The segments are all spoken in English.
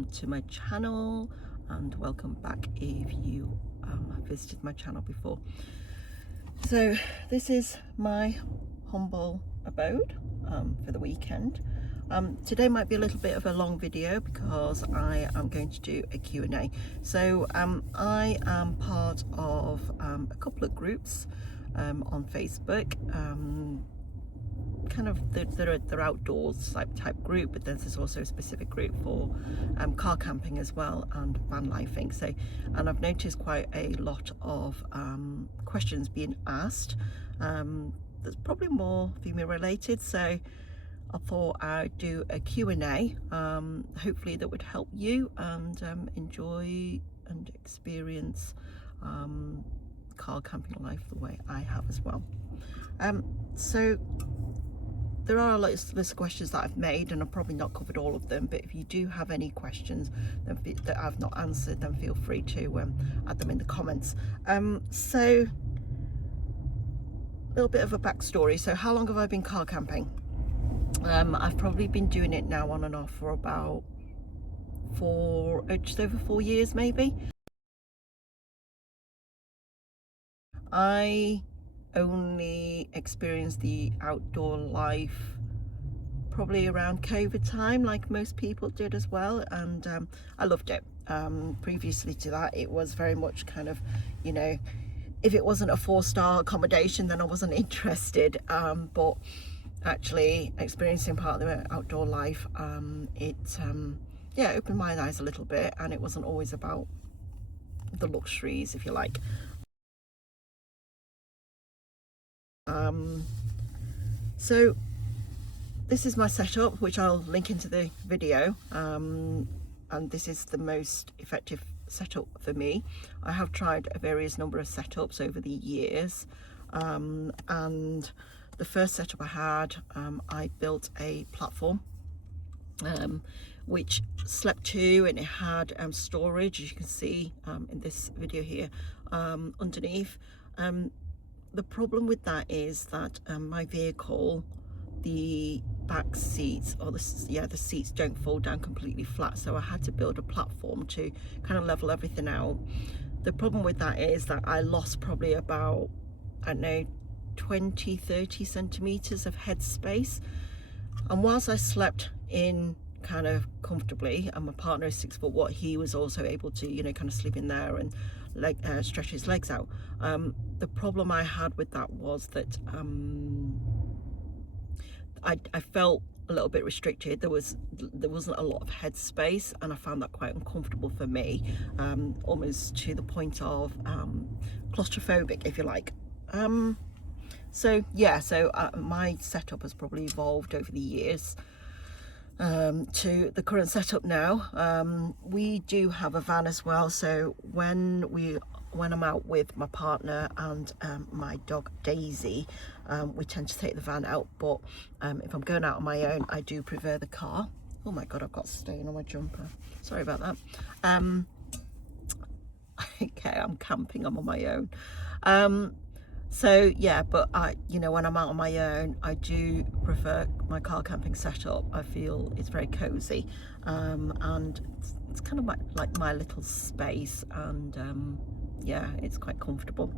welcome to my channel, and welcome back if you have visited my channel before. So this is my humble abode for the weekend. Today might be a little bit of a long video because I am going to do a Q&A. So I am part of a couple of groups on Facebook, kind of they're outdoors type group, but then there's also a specific group for car camping as well and van lifing. So, and I've noticed quite a lot of questions being asked. There's probably more female related, so I thought I'd do a Q&A, hopefully that would help you and enjoy and experience car camping life the way I have as well. So there are a list of questions that I've made, and I've probably not covered all of them, but if you do have any questions that I've not answered, then feel free to add them in the comments. So a little bit of a backstory. So how long have I been car camping? I've probably been doing it now on and off for about just over 4 years maybe. I only experienced the outdoor life probably around COVID time, like most people did as well, and I loved it. Previously to that, it was very much kind of, you know, if it wasn't a 4-star accommodation, then I wasn't interested, but actually experiencing part of the outdoor life, it yeah, opened my eyes a little bit, and it wasn't always about the luxuries, if you like. So this is my setup, which I'll link into the video, and this is the most effective setup for me. I have tried a various number of setups over the years, and the first setup I had, I built a platform which slept to, and it had storage, as you can see in this video here, underneath. The problem with that is that my vehicle, the back seats, or the seats don't fold down completely flat, so I had to build a platform to kind of level everything out. The problem with that is that I lost probably about, I don't know, 20-30 centimeters of head space, and whilst I slept in kind of comfortably, and my partner is 6 foot what, he was also able to, you know, kind of sleep in there and stretch his legs out. The problem I had with that was that I felt a little bit restricted. There wasn't a lot of head space, and I found that quite uncomfortable for me, almost to the point of claustrophobic, if you like. So yeah, so my setup has probably evolved over the years to the current setup now. We do have a van as well, so when I'm out with my partner and my dog Daisy, we tend to take the van out, but if I'm going out on my own, I do prefer the car. Oh my god, I've got stain on my jumper, sorry about that. Okay, I'm camping, I'm on my own. So yeah, but you know, when I'm out on my own, I do prefer my car camping setup. I feel it's very cozy, and it's kind of like my little space, and yeah, it's quite comfortable.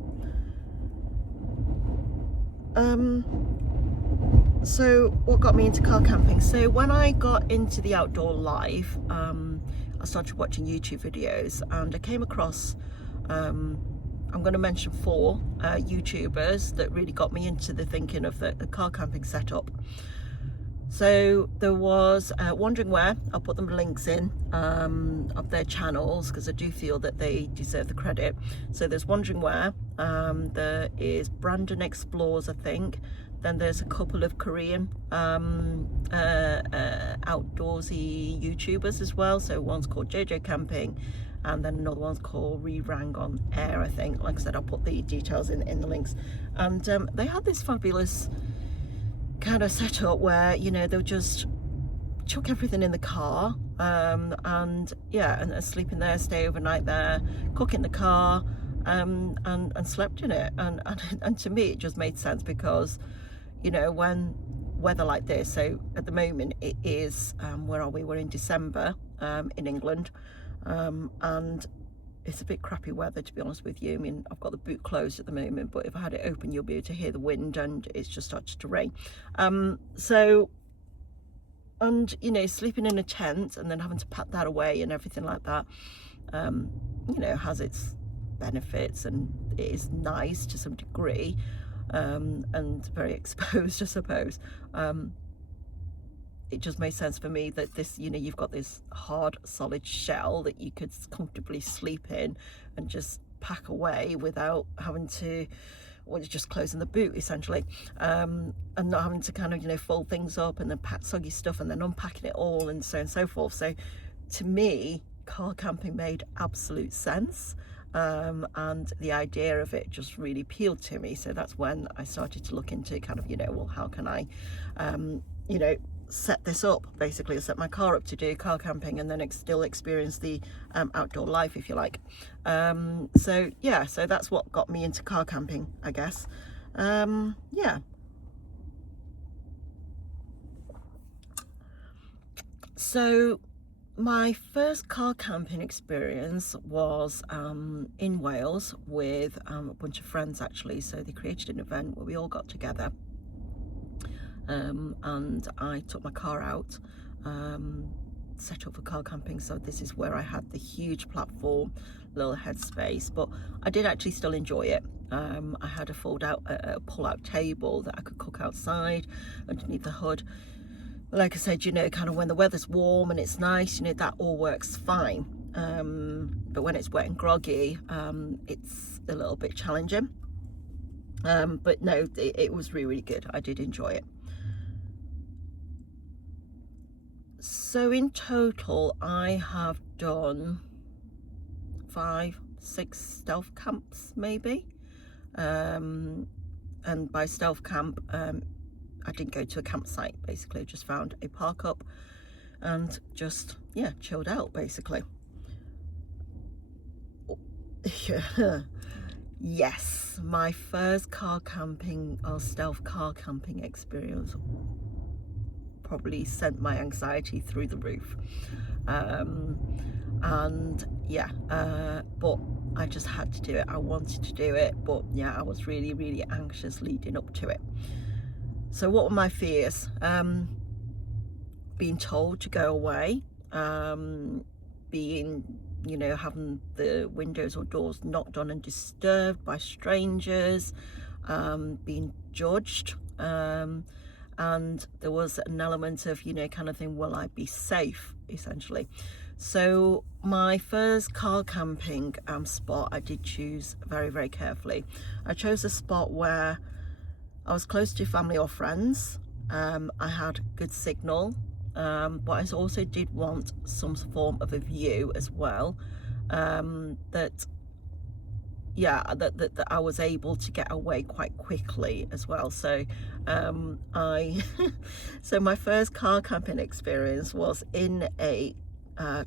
So what got me into car camping? So when I got into the outdoor life, I started watching YouTube videos, and I came across I'm going to mention 4 YouTubers that really got me into the thinking of the car camping setup. So there was Wondering Where. I'll put them links in of their channels, because I do feel that they deserve the credit. So there's Wondering Where, there is Brandon Explores, I think. Then there's a couple of Korean outdoorsy YouTubers as well. So one's called JoJo Camping, and then another one's called Rerang on Air, I think. Like I said, I'll put the details in the links. And they had this fabulous kind of setup where, you know, they'll just chuck everything in the car, and yeah, and sleep in there, stay overnight there, cook in the car, and slept in it. And to me, it just made sense, because, you know, when weather like this, so at the moment it is, where are we? We're in December. in England, and it's a bit crappy weather, to be honest with you. I mean, I've got the boot closed at the moment, but if I had it open, you'll be able to hear the wind, and it's just started to rain. And you know, sleeping in a tent and then having to pack that away and everything like that, you know, has its benefits, and it is nice to some degree, and very exposed, I suppose. It just made sense for me that this, you know, you've got this hard, solid shell that you could comfortably sleep in and just pack away without having to, well, just closing the boot essentially, and not having to kind of, you know, fold things up and then pack soggy stuff and then unpacking it all and so on and so forth. So to me, car camping made absolute sense, and the idea of it just really appealed to me. So that's when I started to look into kind of, you know, well, how can I, you know, set this up, basically set my car up to do car camping and then still experience the outdoor life, if you like. So yeah, so that's what got me into car camping, I guess. Yeah. So my first car camping experience was in Wales with a bunch of friends, actually. So they created an event where we all got together, and I took my car out, set up for car camping. So this is where I had the huge platform, little headspace, but I did actually still enjoy it. I had a pull-out table that I could cook outside underneath the hood. Like I said, you know, kind of when the weather's warm and it's nice, you know, that all works fine. But when it's wet and groggy, it's a little bit challenging. But no, it was really, really good. I did enjoy it. So in total, I have done 5, 6 stealth camps maybe. And by stealth camp, I didn't go to a campsite, basically. I just found a park up and just, yeah, chilled out, basically. Yes, my first car camping or stealth car camping experience probably sent my anxiety through the roof. And yeah, but I just had to do it. I wanted to do it, but yeah, I was really, really anxious leading up to it. So what were my fears? Being told to go away, being, you know, having the windows or doors knocked on and disturbed by strangers, being judged, and there was an element of, you know, kind of thing, will I be safe, essentially. So my first car camping spot, I did choose very, very carefully. I chose a spot where I was close to family or friends. I had good signal, but I also did want some form of a view as well, that I was able to get away quite quickly as well. So so my first car camping experience was in a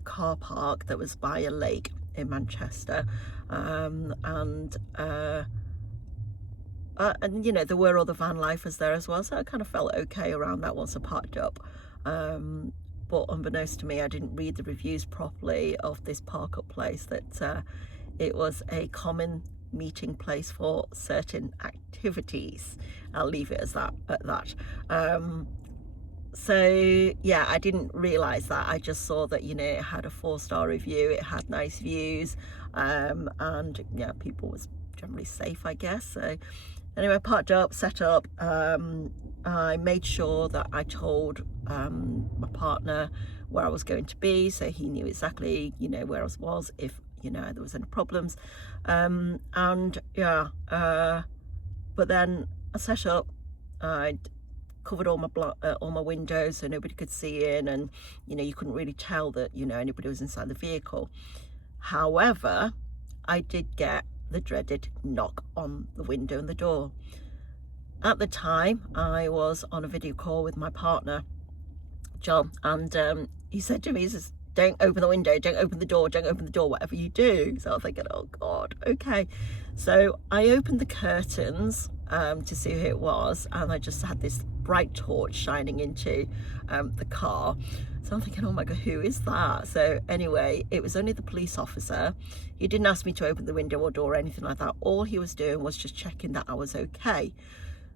car park that was by a lake in Manchester, and you know, there were other van lifers there as well, so I kind of felt okay around that once I parked up. But unbeknownst to me, I didn't read the reviews properly of this park up place, that it was a common meeting place for certain activities. I'll leave it as that, at that. So yeah, I didn't realize that. I just saw that, you know, it had a 4-star review, it had nice views, and yeah, people was generally safe, I guess. So anyway, I parked up, set up. I made sure that I told my partner where I was going to be, so he knew exactly, you know, where I was if, you know, there was any problems. And yeah, but then I set up. I covered all my windows so nobody could see in, and you know, you couldn't really tell that, you know, anybody was inside the vehicle. However, I did get the dreaded knock on the window and the door. At the time, I was on a video call with my partner, John, and he said to me, he says, don't open the window, don't open the door, don't open the door, whatever you do. So I was thinking, oh God, okay. So I opened the curtains, to see who it was, and I just had this bright torch shining into the car. So I'm thinking, oh my God, who is that? So anyway, it was only the police officer. He didn't ask me to open the window or door or anything like that. All he was doing was just checking that I was okay.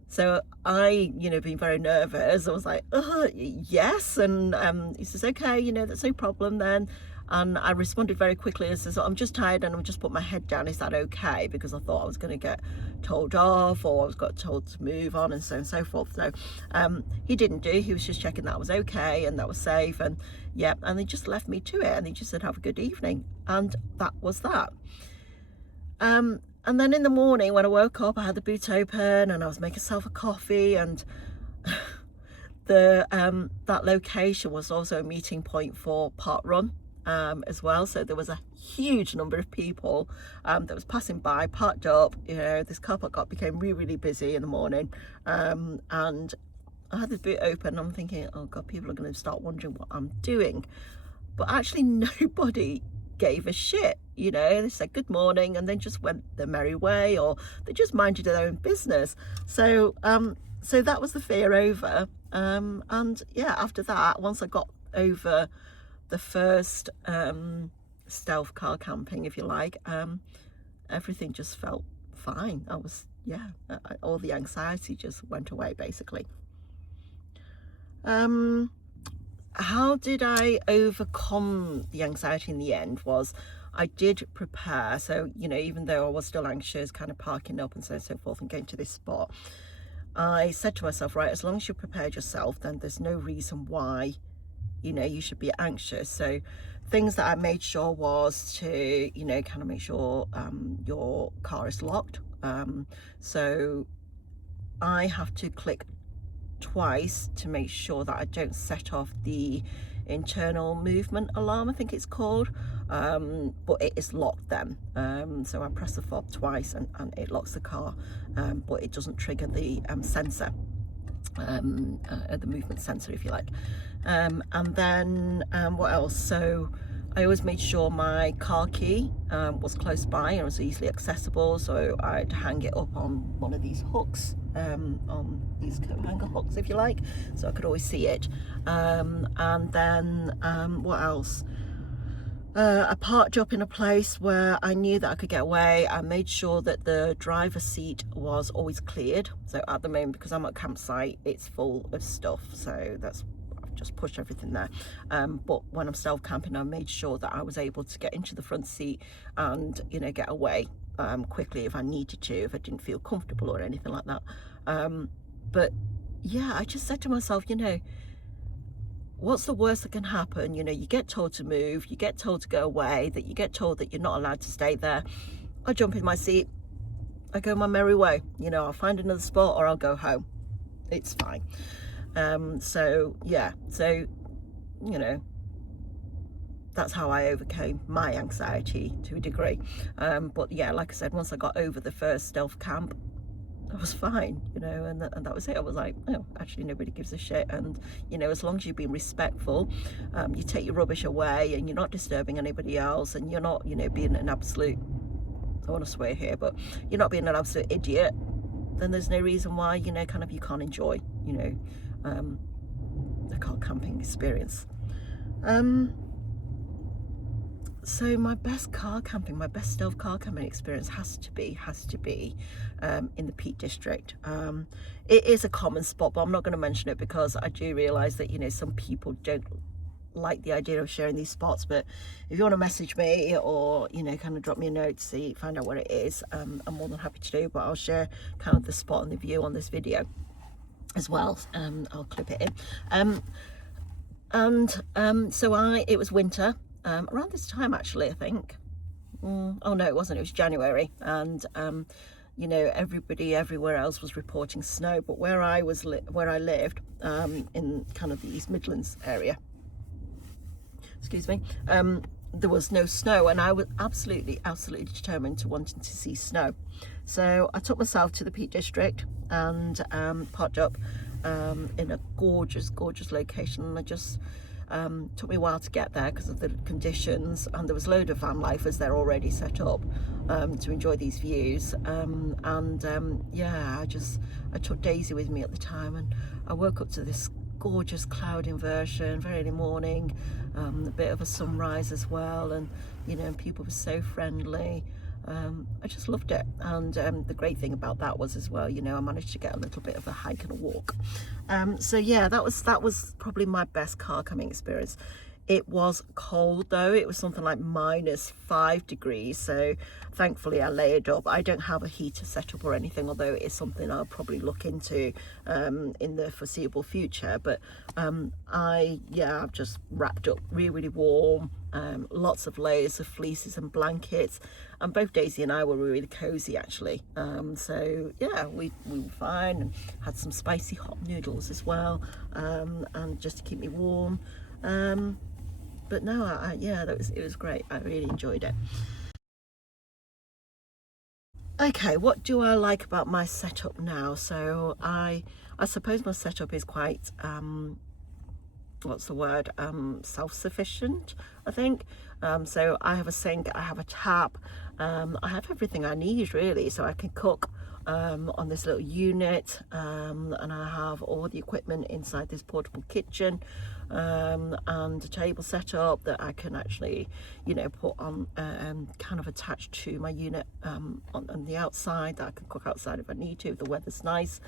So I, being very nervous, I was like, yes. And he says, okay, that's no problem then. And I responded very quickly and says, I'm just tired and I'm just put my head down. Is that okay? Because I thought I was going to get told off, or I was got told to move on, and so on and so forth. So he didn't do. He was just checking that I was okay and that was safe. And yeah, and he just left me to it. And he just said, have a good evening. And that was that. And then in the morning when I woke up, I had the boot open and I was making myself a coffee, and that location was also a meeting point for Park Run as well. So there was a huge number of people that was passing by, parked up. This car park became really, really busy in the morning, and I had the boot open. I'm thinking, oh God, people are going to start wondering what I'm doing. But actually nobody gave a shit. They said good morning and then just went their merry way, or they just minded their own business. So so that was the fear over. And yeah, after that, once I got over the first stealth car camping, if you like, everything just felt fine. All the anxiety just went away, basically. How did I overcome the anxiety in the end was I did prepare. So, even though I was still anxious, kind of parking up and so on and so forth and going to this spot, I said to myself, right, as long as you prepared yourself, then there's no reason why, you should be anxious. So things that I made sure was to, kind of make sure your car is locked. So I have to click twice to make sure that I don't set off the internal movement alarm, I think it's called, but it is locked then. So I press the fob twice and it locks the car, but it doesn't trigger the sensor, the movement sensor, if you like. And then what else? So I always made sure my car key was close by and was easily accessible, so I'd hang it up on one of these hooks, on these coat hanger hooks, if you like, so I could always see it. And then what else? I parked up in a place where I knew that I could get away. I made sure that the driver's seat was always cleared. So at the moment, because I'm at a campsite, it's full of stuff, so I've just pushed everything there. But when I'm self camping, I made sure that I was able to get into the front seat and get away quickly if I needed to, if I didn't feel comfortable or anything like that. But yeah, I just said to myself, what's the worst that can happen? You get told to move, you get told to go away, that you get told that you're not allowed to stay there. I jump in my seat, I go my merry way. I'll find another spot or I'll go home. It's fine. So yeah, so that's how I overcame my anxiety to a degree. But yeah, like I said, once I got over the first stealth camp, I was fine, and that was it. I was like, oh, actually nobody gives a shit. And as long as you're being respectful, you take your rubbish away and you're not disturbing anybody else, and you're not being an absolute, I want to swear here, but you're not being an absolute idiot, then there's no reason why you can't enjoy the car camping experience. So my best stealth car camping experience has to be in the Peak District. It is a common spot, but I'm not going to mention it because I do realise that some people don't like the idea of sharing these spots. But if you want to message me or kind of drop me a note to find out what it is, I'm more than happy to do. But I'll share kind of the spot and the view on this video as well. I'll clip it in. So it was winter. Around this time, actually, I think. Oh no, it wasn't. It was January, and everybody everywhere else was reporting snow, but where I lived, in kind of the East Midlands area, excuse me, there was no snow, and I was absolutely determined to wanting to see snow. So I took myself to the Peak District and parked up in a gorgeous location, and Took me a while to get there because of the conditions, and there was a load of van lifers there already set up to enjoy these views. Yeah, I took Daisy with me at the time, and I woke up to this gorgeous cloud inversion very early morning, a bit of a sunrise as well, and people were so friendly. I just loved it, and the great thing about that was as well, I managed to get a little bit of a hike and a walk. So yeah, that was probably my best car camping experience. It was cold though. It was something like -5 degrees, so thankfully I layered up. I don't have a heater set up or anything, although it is something I'll probably look into in the foreseeable future. But I've just wrapped up really warm, lots of layers of fleeces and blankets, and both Daisy and I were really cozy actually. So yeah, we were fine, and had some spicy hot noodles as well, and just to keep me warm. But no, it was great. I really enjoyed it. Okay, what do I like about my setup now? So I suppose my setup is quite what's the word, self-sufficient, I think. So I have a sink, I have a tap, I have everything I need really, so I can cook on this little unit, and I have all the equipment inside this portable kitchen, and a table set up that I can actually put on kind of attached to my unit on the outside, that I can cook outside if I need to, if the weather's nice.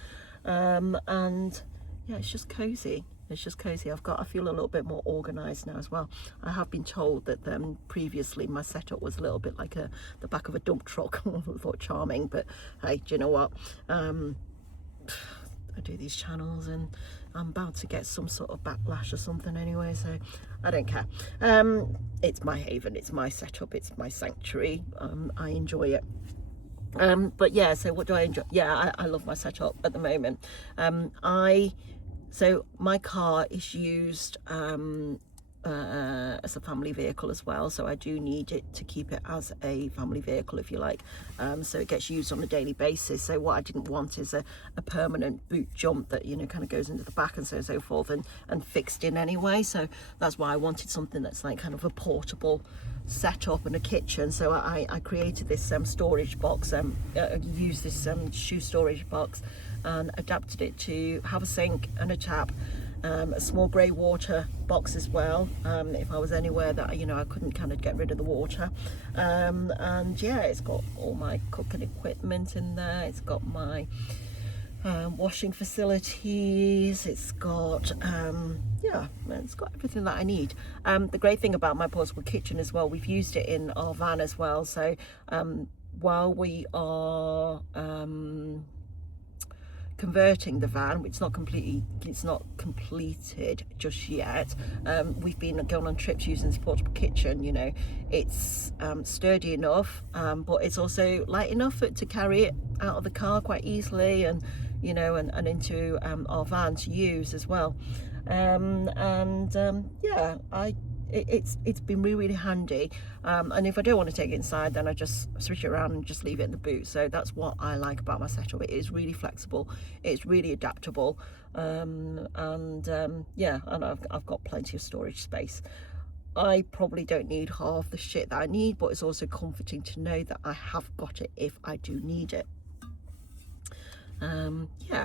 And yeah, it's just cozy. It's just cozy. I feel a little bit more organized now as well. I have been told that previously my setup was a little bit like the back of a dump truck. I thought charming, but hey, do you know what? I do these channels and I'm bound to get some sort of backlash or something anyway, so I don't care. It's my haven, it's my setup, it's my sanctuary. I enjoy it. But yeah, so what do I enjoy? Yeah, I love my setup at the moment. So my car is used as a family vehicle as well, so I do need it to keep it as a family vehicle, if you like. So it gets used on a daily basis. So what I didn't want is a permanent boot jump that kind of goes into the back and so forth, and fixed in anyway. So that's why I wanted something that's like kind of a portable setup and a kitchen. So I created this storage box, used this shoe storage box and adapted it to have a sink and a tap, a small grey water box as well, if I was anywhere that I couldn't kind of get rid of the water, and yeah, it's got all my cooking equipment in there. It's got my washing facilities. It's got it's got everything that I need. The great thing about my portable kitchen as well, we've used it in our van as well. So while we are converting the van, it's not completed just yet, we've been going on trips using this portable kitchen. It's sturdy enough, but it's also light enough to carry it out of the car quite easily, and and into our van to use as well. It's been really handy, and if I don't want to take it inside, then I just switch it around and just leave it in the boot. So that's what I like about my setup. It is really flexible, it's really adaptable, and I've got plenty of storage space. I probably don't need half the shit that I need, but it's also comforting to know that I have got it if I do need it.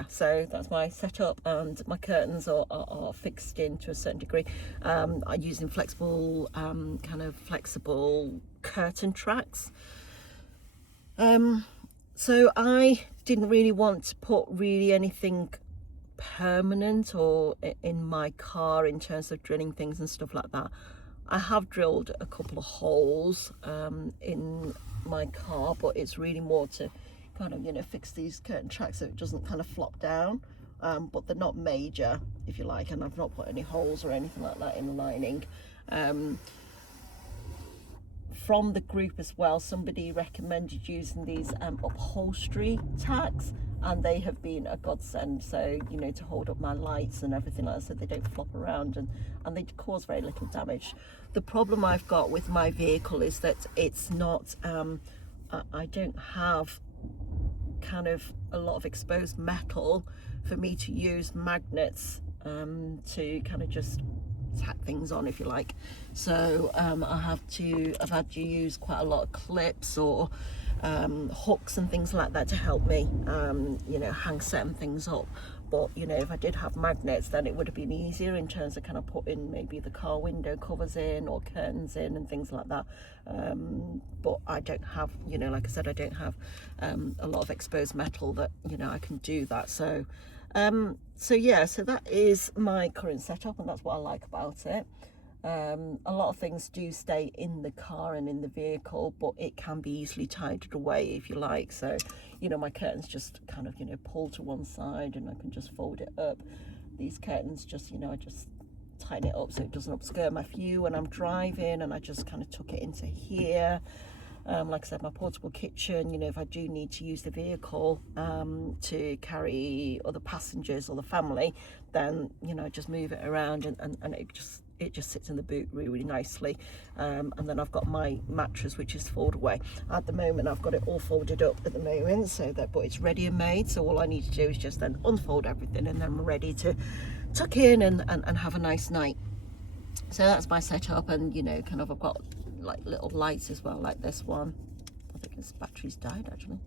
So that's my setup, and my curtains are fixed in to a certain degree. I'm using flexible flexible curtain tracks. So I didn't really want to put really anything permanent or in my car in terms of drilling things and stuff like that. I have drilled a couple of holes in my car, but it's really more to kind of fix these curtain tracks so it doesn't kind of flop down, but they're not major, if you like, and I've not put any holes or anything like that in the lining. From the group as well, somebody recommended using these upholstery tacks, and they have been a godsend. So to hold up my lights and everything like that, so they don't flop around, and they cause very little damage. The problem I've got with my vehicle is that it's not I don't have kind of a lot of exposed metal for me to use magnets to kind of just tack things on, if you like. So I've had to use quite a lot of clips or hooks and things like that to help me you know, hang certain things up. But you know, if I did have magnets, then it would have been easier in terms of kind of putting maybe the car window covers in or curtains in and things like that. But I don't have, you know, like I said, I don't have a lot of exposed metal that, you know, I can do that. So yeah, so that is my current setup, and that's what I like about it. A lot of things do stay in the car and in the vehicle, but it can be easily tidied away if you like. So, you know, my curtains just kind of, you know, pull to one side and I can just fold it up. These curtains just, you know, I just tighten it up so it doesn't obscure my view when I'm driving, and I just kind of tuck it into here. Like I said, my portable kitchen, you know, if I do need to use the vehicle to carry other passengers or the family, then, you know, I just move it around and it just sits in the boot really, really nicely. And then I've got my mattress, which is fold away. At the moment, I've got it all folded up at the moment, so that, but it's ready and made. So all I need to do is just then unfold everything, and then I'm ready to tuck in and have a nice night. So that's my setup, and you know, kind of I've got like little lights as well, like this one. I think its battery's died actually.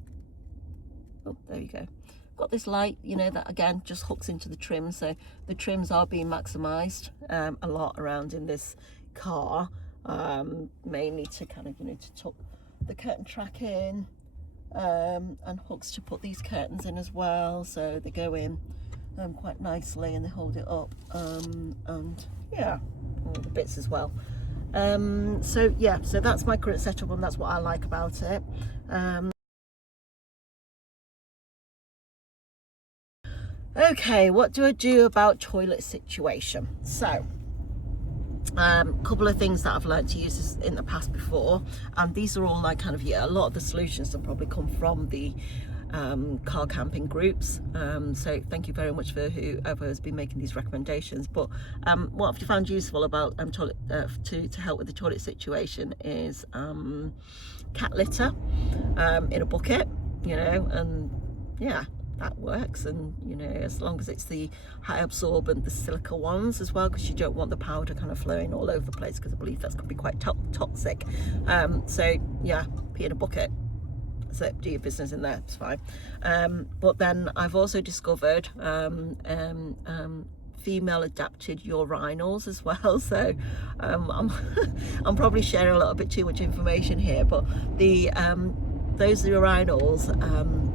Oh, there you go. Got this light, you know, that again just hooks into the trim, so the trims are being maximized a lot around in this car, mainly to kind of, you know, to tuck the curtain track in, and hooks to put these curtains in as well, so they go in quite nicely and they hold it up, and yeah, all the bits as well. So yeah, so that's my current setup, and that's what I like about it. Okay, what do I do about toilet situation? So couple of things that I've learned to use this in the past before, and these are all like kind of, yeah, a lot of the solutions have probably come from the car camping groups, so thank you very much for whoever has been making these recommendations. But what I've found useful about toilet to help with the toilet situation is cat litter in a bucket, you know, and yeah, that works. And you know, as long as it's the high absorbent, the silica ones as well, because you don't want the powder kind of flowing all over the place, because I believe that's going to be quite toxic. So yeah, pee in a bucket, so do your business in there, it's fine. But then I've also discovered female adapted urinals as well. So I'm probably sharing a little bit too much information here, but the those urinals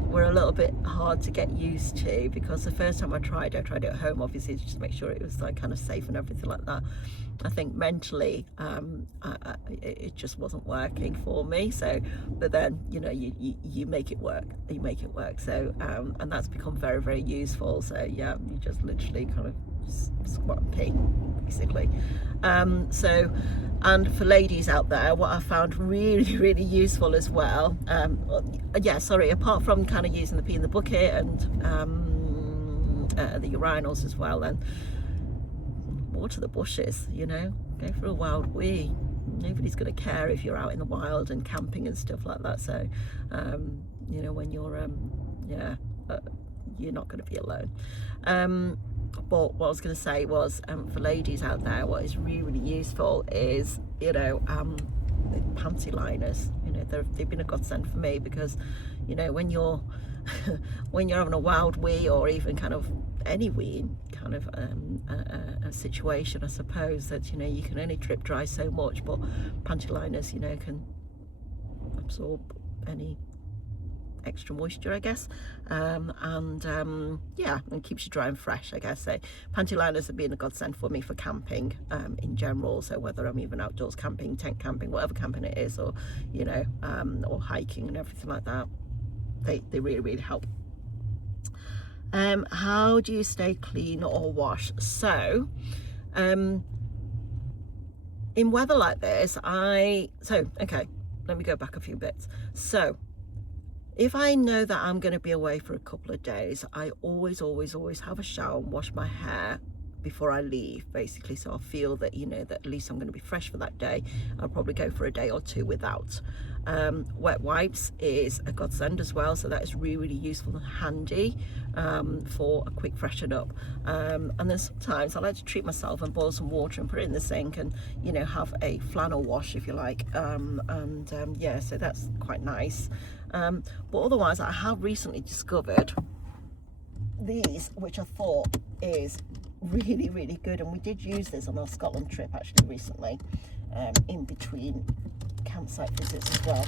were a little bit hard to get used to, because the first time I tried it at home, obviously, just to make sure it was like kind of safe and everything like that. I think mentally it just wasn't working for me. So, but then, you know, you make it work, so and that's become very, very useful. So yeah, you just literally kind of squat and pee basically. So, and for ladies out there, what I found really, really useful as well, yeah, sorry, apart from kind of using the pee in the bucket and the urinals as well, and water the bushes, you know, go for a wild wee. Nobody's going to care if you're out in the wild and camping and stuff like that. So you know, when you're you're not going to be alone. But what I was going to say was, for ladies out there, what is really, really useful is, you know, the panty liners. You know, they've been a godsend for me, because, you know, when you're when you're having a wild wee, or even kind of any wee kind of a situation, I suppose, that, you know, you can only drip dry so much, but panty liners, you know, can absorb any extra moisture, I guess, and yeah, and keeps you dry and fresh, I guess. So panty liners have been a godsend for me for camping in general. So whether I'm even outdoors camping, tent camping, whatever camping it is, or, you know, or hiking and everything like that, they really, really help. How do you stay clean or wash? So in weather like this, okay, let me go back a few bits. So if I know that I'm going to be away for a couple of days, I always have a shower and wash my hair before I leave, basically, so I'll feel that, you know, that at least I'm going to be fresh for that day. I'll probably go for a day or two without. Wet wipes is a godsend as well, so that is really, really useful and handy for a quick freshen up. And then sometimes I like to treat myself and boil some water and put it in the sink and, you know, have a flannel wash, if you like. Yeah, so that's quite nice. But otherwise, I have recently discovered these, which I thought is really, really good, and we did use this on our Scotland trip actually recently, in between campsite visits as well.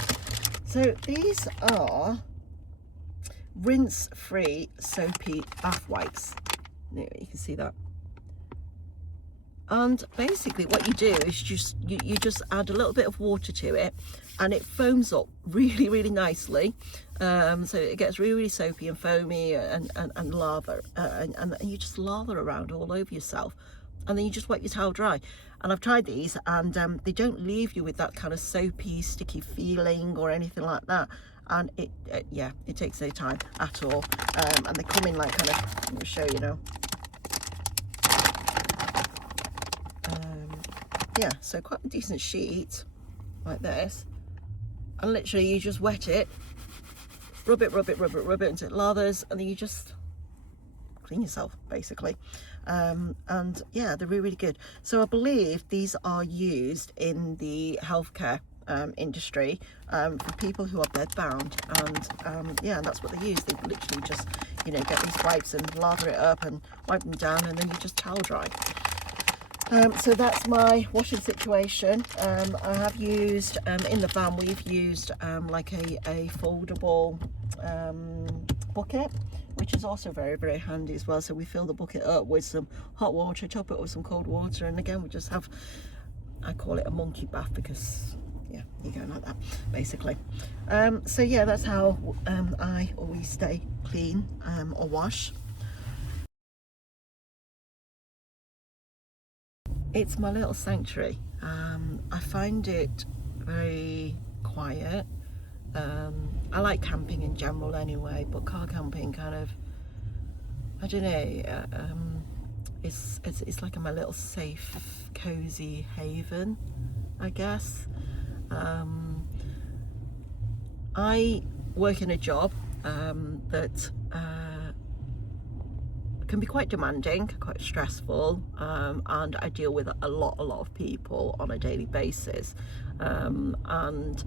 So these are rinse-free soapy bath wipes. You can see that. And basically what you do is you just add a little bit of water to it, and it foams up really, really nicely. So it gets really, really soapy and foamy and lather, and you just lather around all over yourself, and then you just wipe your towel dry. And I've tried these, and they don't leave you with that kind of soapy, sticky feeling or anything like that. And yeah, it takes no time at all. And they come in like kind of, let me show you now. Yeah, so quite a decent sheet like this, and literally you just wet it, rub it until it lathers, and then you just clean yourself basically. And yeah, they're really, really good. So I believe these are used in the healthcare industry for people who are bed bound, and yeah, that's what they use. They literally just, you know, get these wipes and lather it up and wipe them down, and then you just towel dry. So that's my washing situation. I have used, in the van, we've used like a foldable bucket, which is also very, very handy as well. So we fill the bucket up with some hot water, top it up with some cold water, and again we just have, I call it a monkey bath because, yeah, you go like that basically. So yeah, that's how I always stay clean or wash. It's my little sanctuary. I find it very quiet. I like camping in general anyway, but car camping kind of, I don't know, it's like my little safe, cozy haven, I guess. I work in a job that can be quite demanding, quite stressful, and I deal with a lot of people on a daily basis. And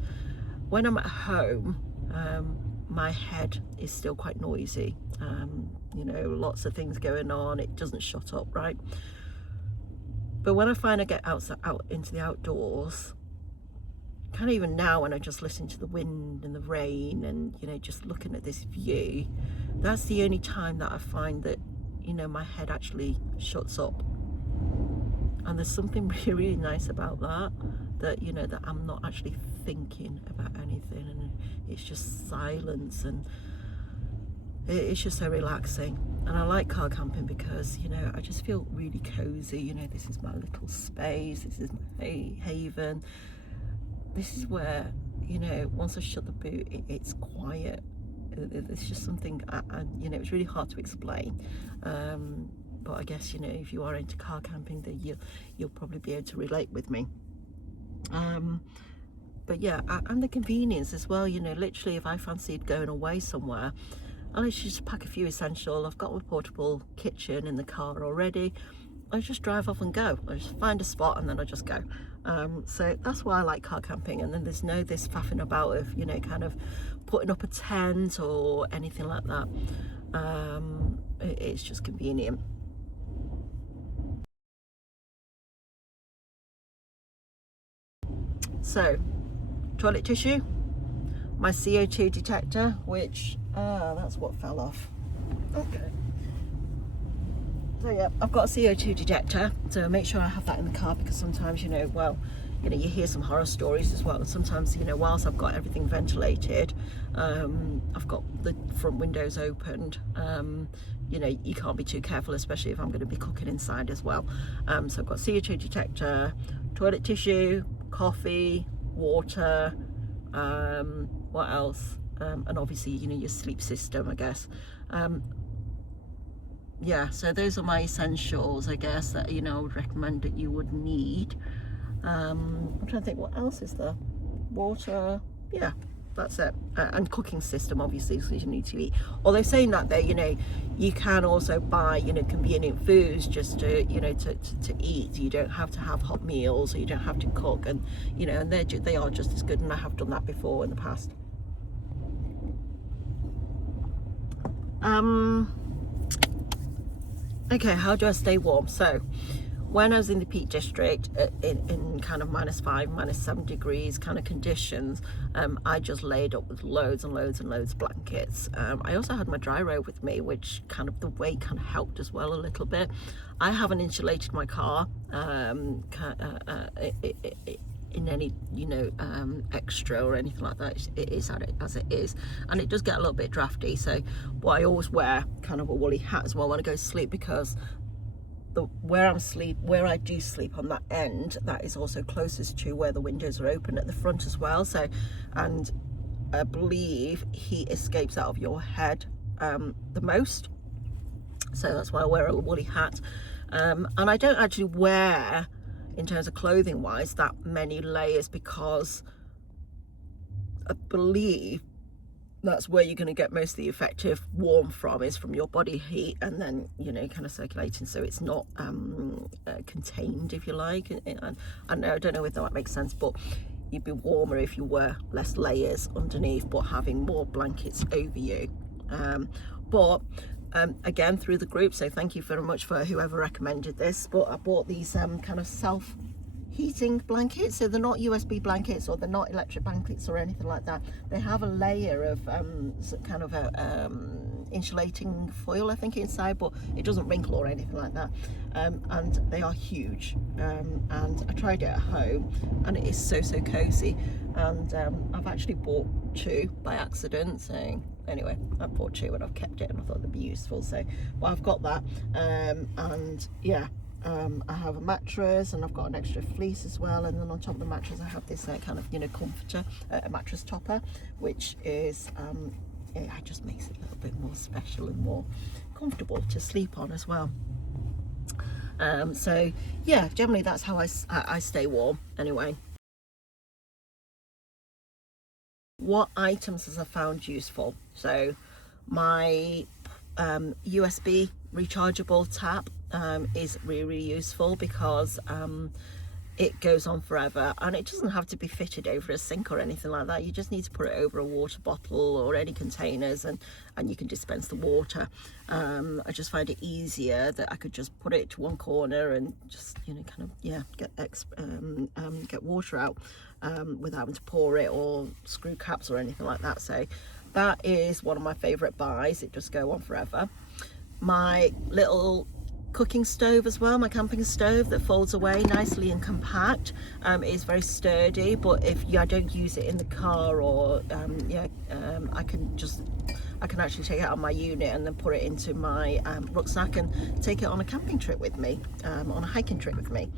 when I'm at home, my head is still quite noisy. You know, lots of things going on, it doesn't shut up, right? But when I find I get out into the outdoors, kind of even now when I just listen to the wind and the rain and, you know, just looking at this view, that's the only time that I find that, you know, my head actually shuts up. And there's something really, really nice about that, you know, that I'm not actually thinking about anything, and it's just silence, and it's just so relaxing. And I like car camping because, you know, I just feel really cozy. You know, this is my little space, this is my haven, this is where, you know, once I shut the boot, it's quiet. It's just something, you know, it's really hard to explain, but I guess, you know, if you are into car camping, then you'll probably be able to relate with me. But yeah, and the convenience as well, you know, literally if I fancied going away somewhere, I literally just pack a few essentials. I've got my portable kitchen in the car already. I just drive off and go. I just find a spot and then I just go. So that's why I like car camping. And then there's no this faffing about of, you know, kind of putting up a tent or anything like that. It's just convenient. So, toilet tissue, my CO2 detector, which, that's what fell off. Okay. So yeah, I've got a CO2 detector, so make sure I have that in the car, because sometimes, you know, well, you know, you hear some horror stories as well. And sometimes, you know, whilst I've got everything ventilated, I've got the front windows opened, you know, you can't be too careful, especially if I'm going to be cooking inside as well. So I've got CO2 detector, toilet tissue, coffee, water, what else? And obviously, you know, your sleep system, I guess. yeah, so those are my essentials, I guess, that, you know, I would recommend that you would need. I'm trying to think, what else is there? Water, yeah, that's it. And cooking system, obviously, because you need to eat. Although saying that, though, you know, you can also buy, you know, convenient foods just to, you know, to eat. You don't have to have hot meals, or you don't have to cook, and, you know, and they are just as good, and I have done that before in the past. Okay, how do I stay warm? So when I was in the Peak District, in kind of -5, -7 degrees kind of conditions, I just laid up with loads and loads and loads of blankets. I also had my dry robe with me, which kind of the weight kind of helped as well a little bit. I haven't insulated my car in any, you know, extra or anything like that. It is as it is, and it does get a little bit drafty. So, but I always wear kind of a woolly hat as well when I go to sleep, because where I do sleep on that end, that is also closest to where the windows are open at the front as well. So, and I believe heat escapes out of your head the most. So that's why I wear a woolly hat. And I don't actually wear, in terms of clothing wise, that many layers, because I believe that's where you're going to get most of the effective warmth from, is from your body heat, and then, you know, kind of circulating, so it's not contained, if you like. And I don't know if that makes sense, but you'd be warmer if you wear less layers underneath, but having more blankets over you. Again, through the group, so thank you very much for whoever recommended this, but I bought these kind of heating blankets. So they're not USB blankets, or they're not electric blankets or anything like that. They have a layer of kind of a insulating foil, I think, inside, but it doesn't wrinkle or anything like that. And they are huge, and I tried it at home, and it is so cozy. And I've actually bought 2 by accident. So anyway, I bought 2 and I've kept it, and I thought they'd be useful. So, well, I've got that, and yeah. I have a mattress, and I've got an extra fleece as well, and then on top of the mattress I have this kind of, you know, comforter, a mattress topper, which is it just makes it a little bit more special and more comfortable to sleep on as well. So yeah, generally that's how I stay warm anyway. What items has I found useful? So my USB rechargeable tap is really useful, because it goes on forever, and it doesn't have to be fitted over a sink or anything like that. You just need to put it over a water bottle or any containers, and you can dispense the water. I just find it easier that I could just put it to one corner and just, you know, kind of, yeah, get water out without having to pour it or screw caps or anything like that. So that is one of my favorite buys. It just go on forever. My little cooking stove as well, my camping stove that folds away nicely and compact, is very sturdy, but if I don't use it in the car, or I can actually take it out of my unit and then put it into my rucksack and take it on a camping trip with me, on a hiking trip with me.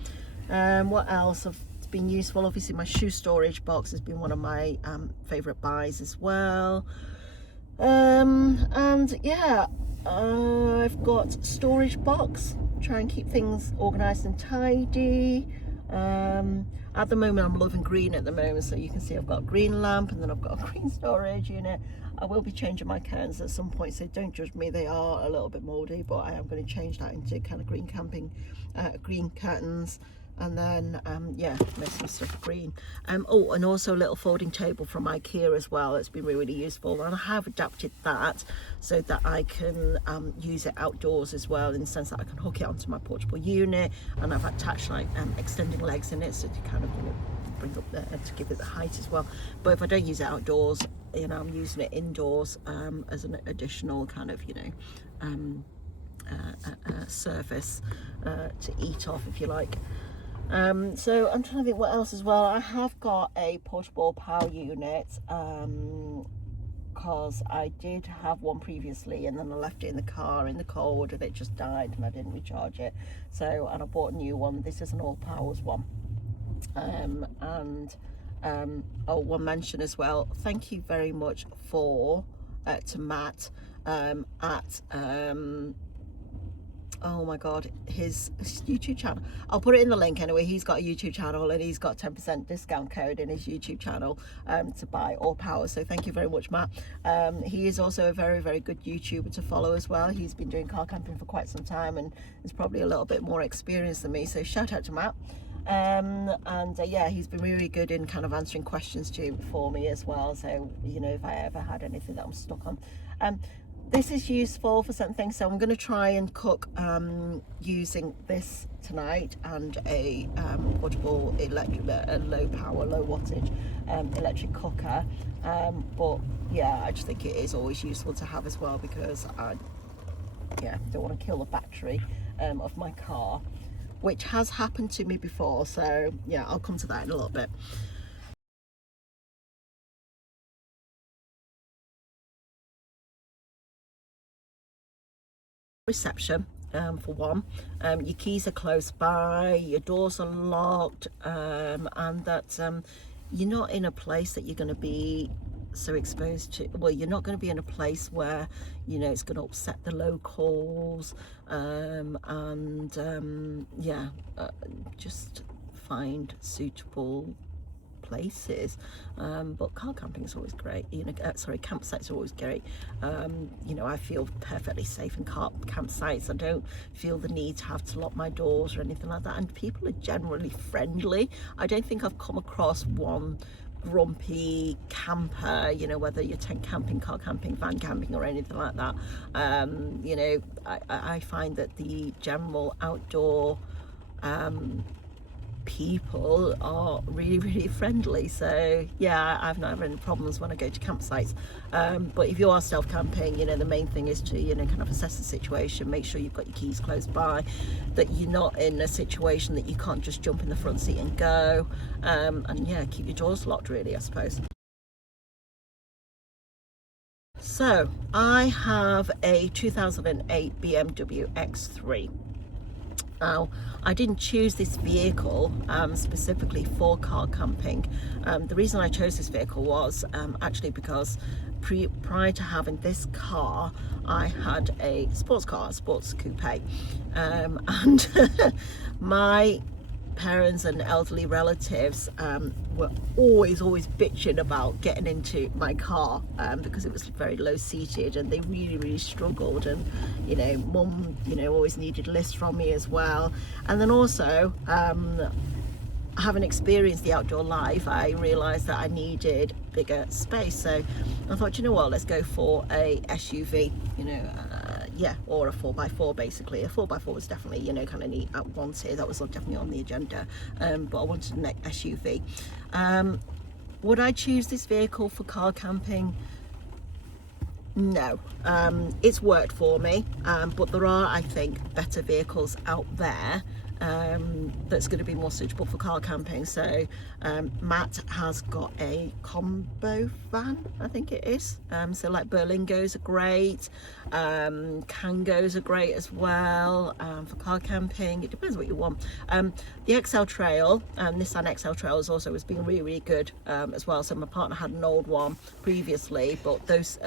What else have been useful? Obviously my shoe storage box has been one of my favorite buys as well. And yeah, I've got storage box, try and keep things organized and tidy. At the moment I'm loving green at the moment, so you can see I've got a green lamp, and then I've got a green storage unit. I will be changing my curtains at some point, so don't judge me, they are a little bit moldy, but I am going to change that into kind of green camping, green curtains. And then yeah, most of the stuff green. Oh, and also a little folding table from Ikea as well. It's been really useful, and I have adapted that so that I can use it outdoors as well, in the sense that I can hook it onto my portable unit, and I've attached like extending legs in it, so to kind of, you know, bring up there to give it the height as well. But if I don't use it outdoors, you know, I'm using it indoors as an additional kind of, you know, surface to eat off, if you like. So I'm trying to think what else as well. I have got a portable power unit, because I did have one previously, and then I left it in the car in the cold, and it just died, and I didn't recharge it. So, and I bought a new one. This is an all powers one. Oh, one mention as well. Thank you very much to Matt at oh my god, his YouTube channel, I'll put it in the link anyway. He's got a YouTube channel and he's got 10% discount code in his YouTube channel to buy All Power. So thank you very much, Matt. He is also a very, very good YouTuber to follow as well. He's been doing car camping for quite some time and is probably a little bit more experienced than me, so shout out to Matt. Yeah, he's been really good in kind of answering questions for me as well. So, you know, if I ever had anything that I'm stuck on, this is useful for certain things. So I'm going to try and cook using this tonight and a portable electric, low power, low wattage electric cooker. But yeah, I just think it is always useful to have as well, because I don't want to kill the battery of my car, which has happened to me before. So yeah, I'll come to that in a little bit. Reception, for one, your keys are close by, your doors are locked, and that you're not in a place that you're going to be so exposed to. Well, you're not going to be in a place where, you know, it's going to upset the locals, just find suitable places. But car camping is always great, you know. Campsites are always great. You know, I feel perfectly safe in campsites. I don't feel the need to have to lock my doors or anything like that, and people are generally friendly. I don't think I've come across one grumpy camper, you know, whether you're tent camping, car camping, van camping or anything like that. You know, I find that the general outdoor people are really, really friendly. So yeah, I've not had any problems when I go to campsites. But if you are self camping, you know, the main thing is to, you know, kind of assess the situation, make sure you've got your keys close by, that you're not in a situation that you can't just jump in the front seat and go, and yeah, keep your doors locked, really, I suppose. So I have a 2008 BMW X3. Now, I didn't choose this vehicle specifically for car camping. The reason I chose this vehicle was actually because prior to having this car, I had a sports car, a sports coupe, and my parents and elderly relatives were always bitching about getting into my car because it was very low seated, and they really struggled. And you know, mum, you know, always needed lists from me as well. And then also having experienced the outdoor life, I realized that I needed bigger space. So I thought, you know what, let's go for a SUV, you know, or a 4x4. Basically a 4x4 was definitely, you know, kind of neat. I wanted, that was definitely on the agenda, but I wanted an SUV. Would I choose this vehicle for car camping? No. It's worked for me, but there are, I think, better vehicles out there that's going to be more suitable for car camping. So Matt has got a combo van, I think it is. So like Berlingos are great, Kangos are great as well for car camping. It depends what you want. The XL Trail, Nissan XL Trail has been really good as well. So my partner had an old one previously, but those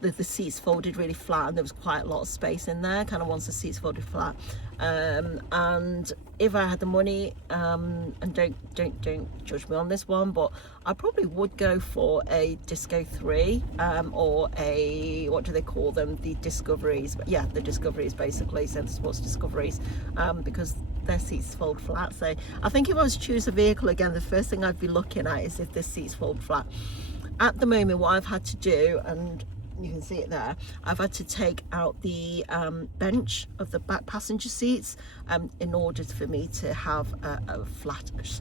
the seats folded really flat, and there was quite a lot of space in there, kind of once the seats folded flat. And if I had the money, and don't judge me on this one, but I probably would go for a Disco 3 or a, what do they call them, the Discoveries. But yeah, the Discoveries, basically, Centre Sports Discoveries, because their seats fold flat. So I think if I was to choose a vehicle again, the first thing I'd be looking at is if the seats fold flat. At the moment, what I've had to do, and you can see it there, I've had to take out the bench of the back passenger seats in order for me to have a flattish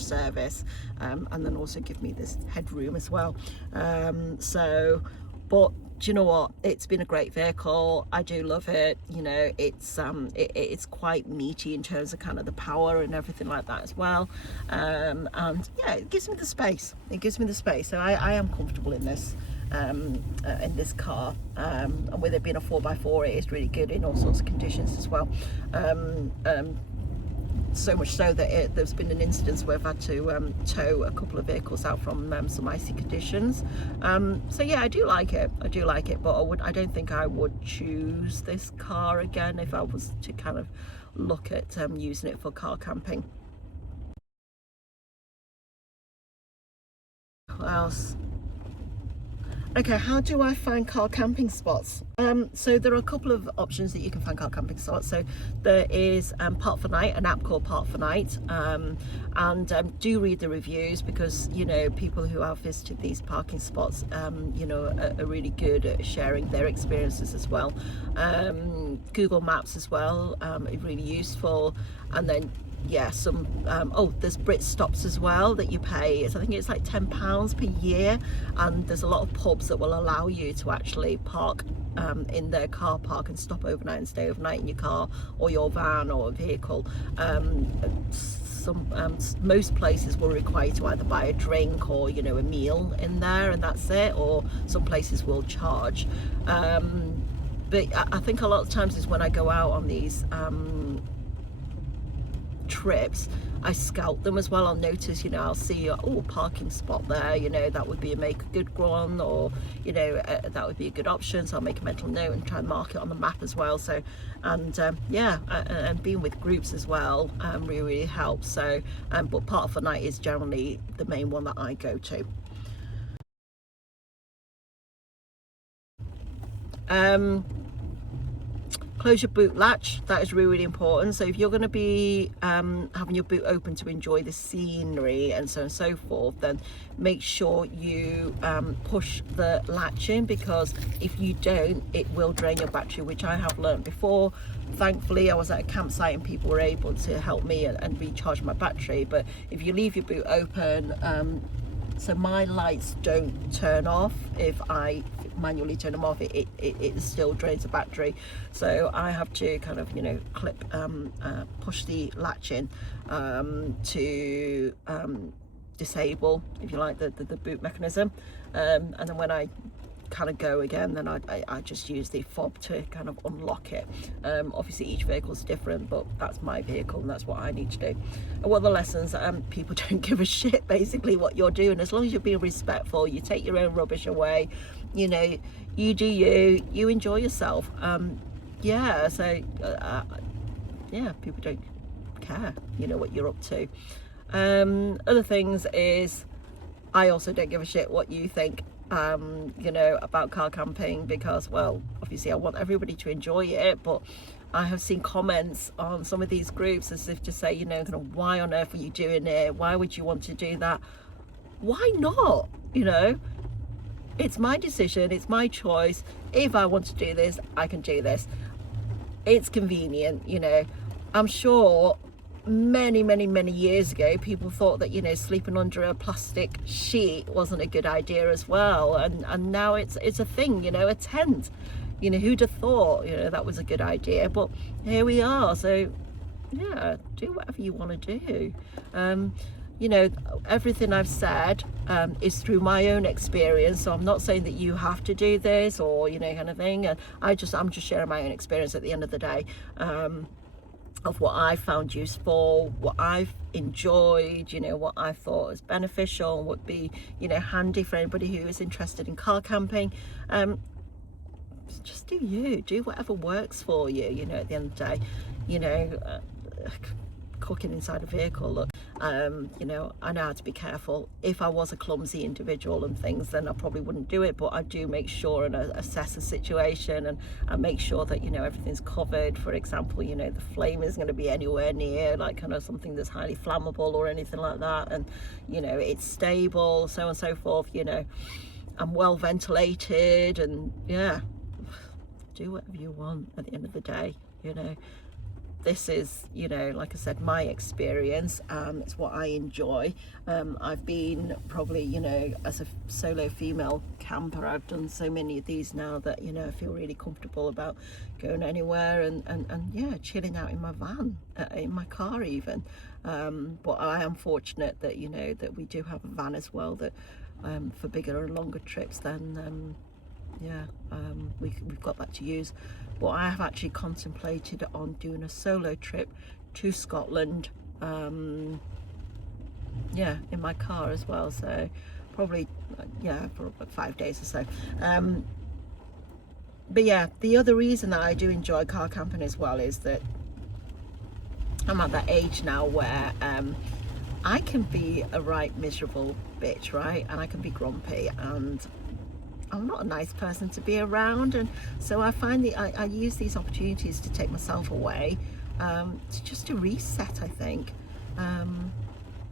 service, and then also give me this headroom as well. But do you know what, it's been a great vehicle. I do love it. You know, it's quite meaty in terms of kind of the power and everything like that as well, and yeah, it gives me the space. So I am comfortable in this car, and with it being a 4x4, it is really good in all sorts of conditions as well. so much so that there's been an instance where I've had to tow a couple of vehicles out from some icy conditions. So yeah, I do like it, but I don't think I would choose this car again if I was to kind of look at using it for car camping. What else? Okay, how do I find car camping spots? So there are a couple of options that you can find car camping spots. So there is Park for Night, an app called Park for Night, and do read the reviews, because you know, people who have visited these parking spots, you know, are really good at sharing their experiences as well. Google Maps as well, are really useful, and then yeah, some oh, there's Brit Stops as well that you pay. I think it's like £10 per year, and there's a lot of pubs that will allow you to actually park in their car park and stop overnight and stay overnight in your car or your van or vehicle. Most places will require you to either buy a drink or, you know, a meal in there, and that's it, or some places will charge. But I think a lot of times is when I go out on these trips, I scout them as well. I'll notice, you know, I'll see, oh, parking spot there, you know, that would be a make a good one, or you know, that would be a good option, so I'll make a mental note and try and mark it on the map as well. So, and yeah, and being with groups as well really helps. So but Park for Night is generally the main one that I go to. Close your boot latch, that is really, really important. So if you're going to be having your boot open to enjoy the scenery and so on and so forth, then make sure you push the latch in, because if you don't, it will drain your battery, which I have learned before. Thankfully I was at a campsite and people were able to help me and recharge my battery. But if you leave your boot open, so my lights don't turn off if I manually turn them off, it still drains the battery. So I have to kind of, you know, push the latch in to disable, if you like, the boot mechanism, and then when I kind of go again, then I just use the fob to kind of unlock it. Obviously each vehicle is different, but that's my vehicle and that's what I need to do. And what are the lessons? People don't give a shit basically what you're doing, as long as you're being respectful, you take your own rubbish away, you know, you do you enjoy yourself. Yeah, so yeah, people don't care, you know, what you're up to. Other things is, I also don't give a shit what you think, you know, about car camping, because, well, obviously I want everybody to enjoy it, but I have seen comments on some of these groups as if to say, you know, kind of, why on earth are you doing it? Why would you want to do that? Why not? You know, it's my decision, it's my choice. If I want to do this, I can do this. It's convenient, you know. I'm sure many years ago people thought that, you know, sleeping under a plastic sheet wasn't a good idea as well, and now it's a thing, you know, a tent, you know, who'd have thought, you know, that was a good idea, but here we are. So yeah, do whatever you want to do. You know, everything I've said is through my own experience, so I'm not saying that you have to do this, or, you know, kind of thing, and I'm just sharing my own experience at the end of the day, of what I found useful, what I've enjoyed, you know, what I thought was beneficial and would be, you know, handy for anybody who is interested in car camping. Just do whatever works for you, you know, at the end of the day. You know, cooking inside a vehicle, look, you know, I know how to be careful. If I was a clumsy individual and things, then I probably wouldn't do it, but I do make sure and assess the situation, and I make sure that, you know, everything's covered. For example, you know, the flame isn't going to be anywhere near like kind of something that's highly flammable or anything like that, and, you know, it's stable, so on and so forth. You know, I'm well ventilated, and yeah, do whatever you want at the end of the day, you know. This is, you know, like I said, my experience. It's what I enjoy. I've been probably, you know, as a solo female camper, I've done so many of these now that, you know, I feel really comfortable about going anywhere and yeah, chilling out in my van, in my car even. But I am fortunate that, you know, that we do have a van as well, that for bigger and longer trips, then yeah, we've got that to use. But I have actually contemplated on doing a solo trip to Scotland, yeah, in my car as well, so probably, yeah, for about 5 days or so. But yeah, the other reason that I do enjoy car camping as well is that I'm at that age now where I can be a right miserable bitch, right? And I can be grumpy, and I'm not a nice person to be around. And so I find that I use these opportunities to take myself away, to reset, I think.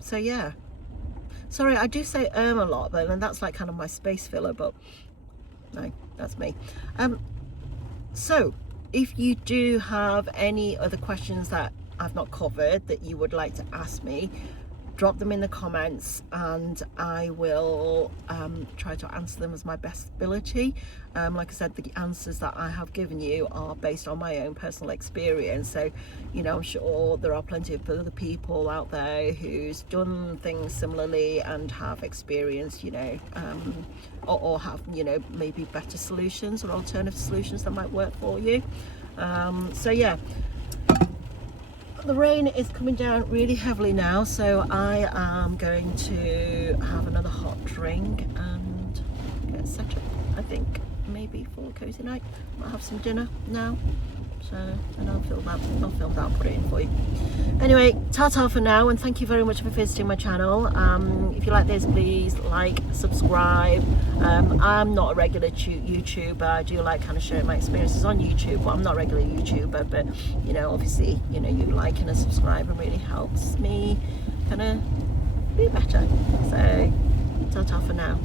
So yeah, sorry, I do say a lot, but and that's like kind of my space filler, but no, that's me. So if you do have any other questions that I've not covered that you would like to ask me, drop them in the comments, and I will try to answer them as my best ability. Like I said, the answers that I have given you are based on my own personal experience, so you know, I'm sure there are plenty of other people out there who's done things similarly and have experienced, you know, or have, you know, maybe better solutions or alternative solutions that might work for you. So yeah, the rain is coming down really heavily now, so I am going to have another hot drink and get set up, I think, maybe for a cozy night. I'll have some dinner now, so, and I'll film that and put it in for you. Anyway, ta-ta for now, and thank you very much for visiting my channel. If you like this, please like, subscribe. I'm not a regular YouTuber. I do like kind of sharing my experiences on YouTube, but I'm not a regular YouTuber. But you know, obviously, you know, you liking and subscribing really helps me kind of be better. So ta-ta for now.